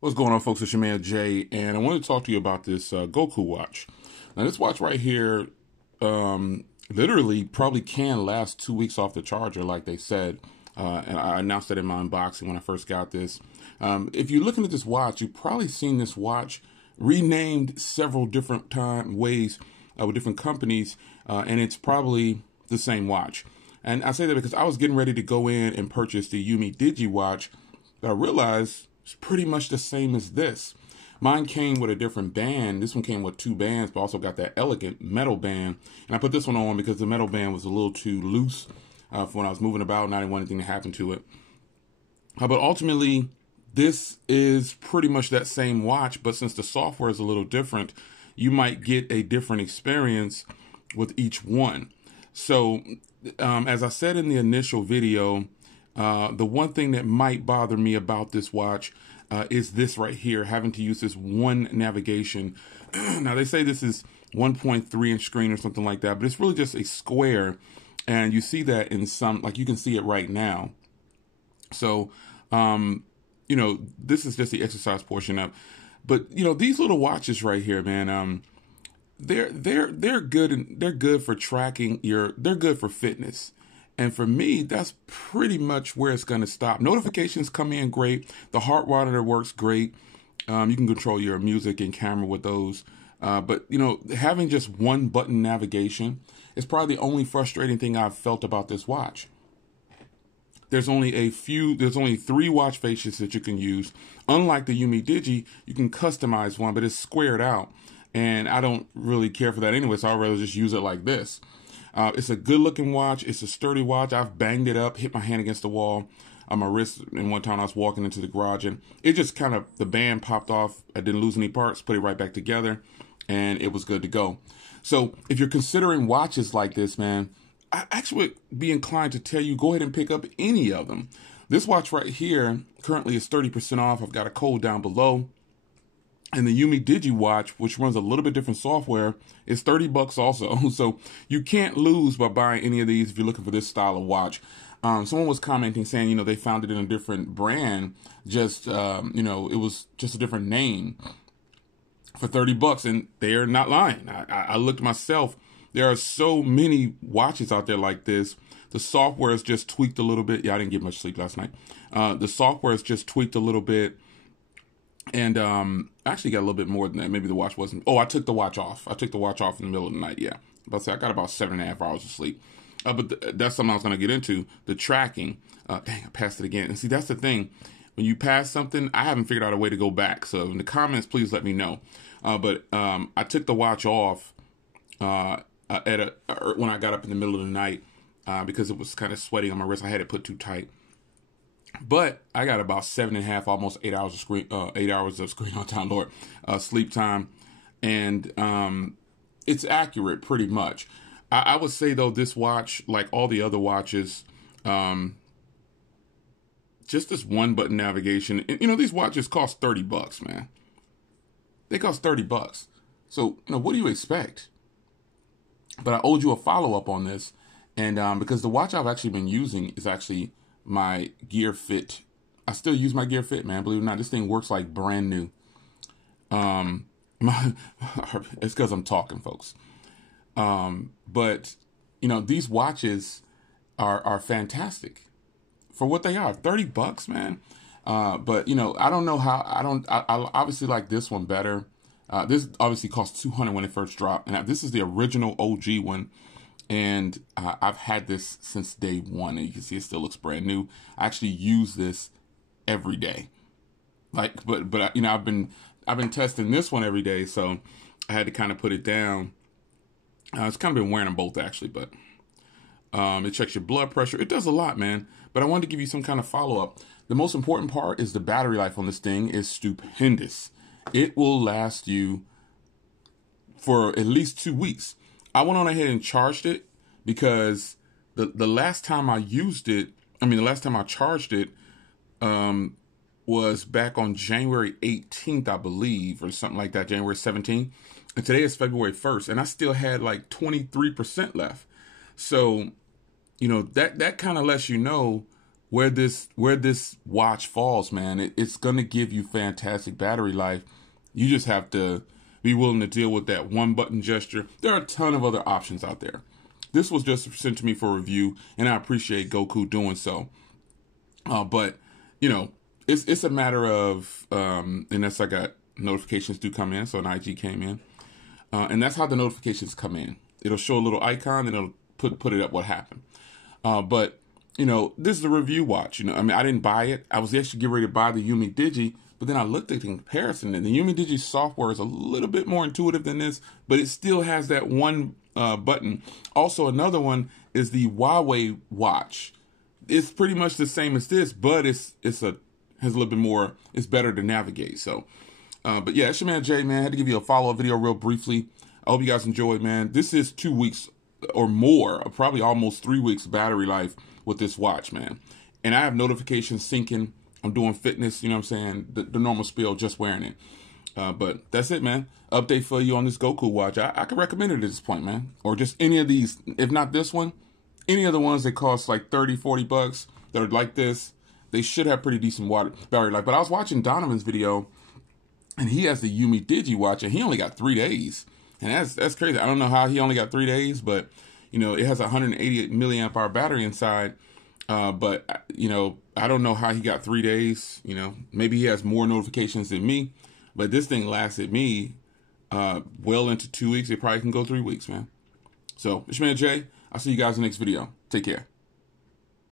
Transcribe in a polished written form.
What's going on, folks? It's your man Jay, and I want to talk to you about this GoKoo watch. Now, this watch right here, literally probably can last 2 weeks off the charger, like they said. And I announced that in my unboxing when I first got this. If you're looking at this watch, you've probably seen this watch renamed several different ways with different companies, and it's probably the same watch. And I say that because I was getting ready to go in and purchase the Yumi Digi watch. I realized it's pretty much the same as this. Mine came with a different band. This one came with two bands, but also got that elegant metal band. And I put this one on because the metal band was a little too loose for when I was moving about, and I didn't want anything to happen to it. But ultimately, this is pretty much that same watch, but since the software is a little different, you might get a different experience with each one. So, as I said in the initial video, the one thing that might bother me about this watch is this right here, having to use this one navigation. Now, they say this is 1.3 inch screen or something like that, but it's really just a square. And you see that in some, like you can see it right now. So, you know, this is just the exercise portion of, but you know, these little watches right here, man, they're good, and they're good for tracking they're good for fitness. And for me, that's pretty much where it's going to stop. Notifications come in great. The heart monitor works great. You can control your music and camera with those. But, you know, having just one button navigation is probably the only frustrating thing I've felt about this watch. There's only three watch faces that you can use. Unlike the Yumi Digi, you can customize one, but it's squared out. And I don't really care for that anyway, so I'd rather just use it like this. It's a good looking watch. It's a sturdy watch. I've banged it up, hit my hand against the wall on my wrist. And one time I was walking into the garage and it just kind of, the band popped off. I didn't lose any parts, put it right back together, and it was good to go. So if you're considering watches like this, man, I actually would be inclined to tell you, go ahead and pick up any of them. This watch right here currently is 30% off. I've got a code down below. And the Yumi Digi watch, which runs a little bit different software, is $30 also. So you can't lose by buying any of these if you're looking for this style of watch. Someone was commenting saying, you know, they found it in a different brand, just, you know, it was just a different name for $30, and they're not lying. I looked myself. There are so many watches out there like this. The software is just tweaked a little bit. Yeah, I didn't get much sleep last night. The software is just tweaked a little bit. And actually got a little bit more than that. Maybe the watch wasn't. Oh, I took the watch off. I took the watch off in the middle of the night. Yeah, but I got about 7.5 hours of sleep. But that's something I was going to get into. The tracking. Dang, I passed it again. And see, that's the thing. When you pass something, I haven't figured out a way to go back. So in the comments, please let me know. But I took the watch off when I got up in the middle of the night because it was kind of sweating on my wrist. I had it put too tight. But I got about 7.5, almost 8 hours of screen, 8 hours of screen on time, Lord, sleep time, and it's accurate pretty much. I would say though, this watch, like all the other watches, just this one button navigation. And, you know, these watches cost $30, man. They cost $30. So you know, what do you expect? But I owed you a follow up on this, and because the watch I've actually been using is actually my Gear Fit. I still use my Gear Fit, man. Believe it or not, this thing works like brand new. It's because I'm talking, folks. But you know, these watches are fantastic for what they are. $30, man. But you know, I don't know how. I obviously like this one better. This obviously cost $200 when it first dropped, and this is the original OG one. And I've had this since day one, and you can see it still looks brand new. I actually use this every day, like, but you know, I've been testing this one every day, so I had to kind of put it down. It's kind of been wearing them both actually, but it checks your blood pressure. It does a lot, man. But I wanted to give you some kind of follow up. The most important part is the battery life on this thing is stupendous. It will last you for at least 2 weeks. I went on ahead and charged it because the last time I used it, the last time I charged it was back on January 18th, I believe, or something like that, January 17th. And today is February 1st, and I still had like 23% left. So, you know, that kind of lets you know where this watch falls, man. It's gonna give you fantastic battery life. You just have to be willing to deal with that one button gesture. There are a ton of other options out there. This was just sent to me for review, and I appreciate GoKoo doing so. But you know, it's a matter of and that's I got notifications do come in, so an IG came in, and that's how the notifications come in. It'll show a little icon, and it'll put it up what happened. But you know, this is a review watch. You know, I mean, I didn't buy it. I was actually getting ready to buy the Yumi Digi, but then I looked at the comparison, and the Yumi Digi software is a little bit more intuitive than this, but it still has that one button. Also, another one is the Huawei watch. It's pretty much the same as this, but has a little bit more. It's better to navigate. So, but yeah, it's your man Jay, man. I had to give you a follow-up video real briefly. I hope you guys enjoyed, man. This is 2 weeks or more, probably almost 3 weeks battery life with this watch, man. And I have notifications syncing. I'm doing fitness, you know what I'm saying? The normal spiel, just wearing it. But that's it, man. Update for you on this GoKoo watch. I could recommend it at this point, man. Or just any of these, if not this one, any of the ones that cost like 30, 40 bucks that are like this. They should have pretty decent battery life. But I was watching Donovan's video, and he has the Yumi Digi watch, and he only got 3 days. And that's crazy. I don't know how he only got 3 days, but, you know, it has a 188 milliamp hour battery inside. But, you know, I don't know how he got 3 days. You know, maybe he has more notifications than me. But this thing lasted me well into 2 weeks. It probably can go 3 weeks, man. So, it's your man Jay. I'll see you guys in the next video. Take care.